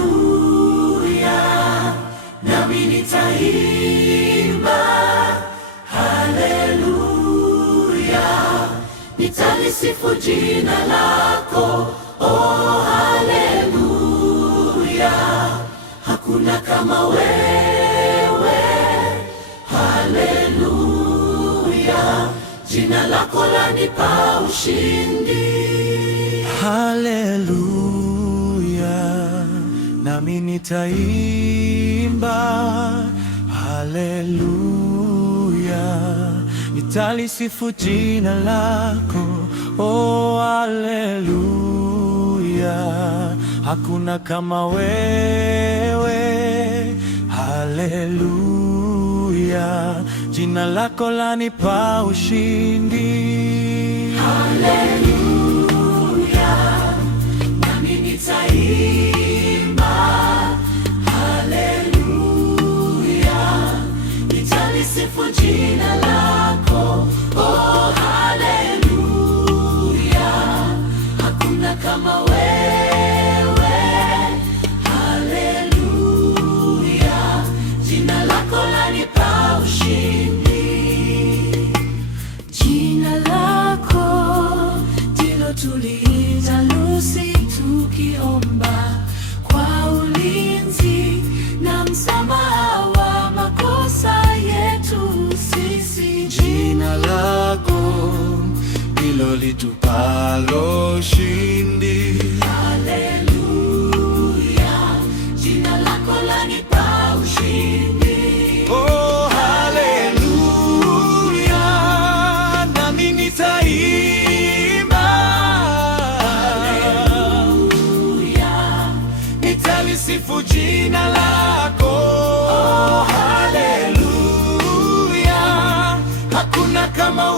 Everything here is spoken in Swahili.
Haleluya, nami nitaimba. Haleluya, nitalisifu jina lako. Oh, haleluya, hakuna kama wewe. Haleluya, jina lako lanipa ushindi. Haleluya, nami nitaimba. Haleluya, nitalisifu jina lako. Oh, haleluya, hakuna kama wewe. Haleluya, jina lako lanipa ushindi. Haleluya, nami nitaimba. Haleluya, nitalisifu jina lako. Oh, haleluya, hakuna kama wewe. Haleluya, jina lako lanipa ushindi. Jina lako ndilo tuliita Lucy, tukiomba kwa ulinzi na msamaha wa makosa yetu sisi. Jina lako ndilo litupalo ushindi. Haleluya, jina lako lanipa ushindi. Oh, haleluya, nami nitaimba. Haleluya, nitalisifu jina lako. Oh, haleluya, hakuna kama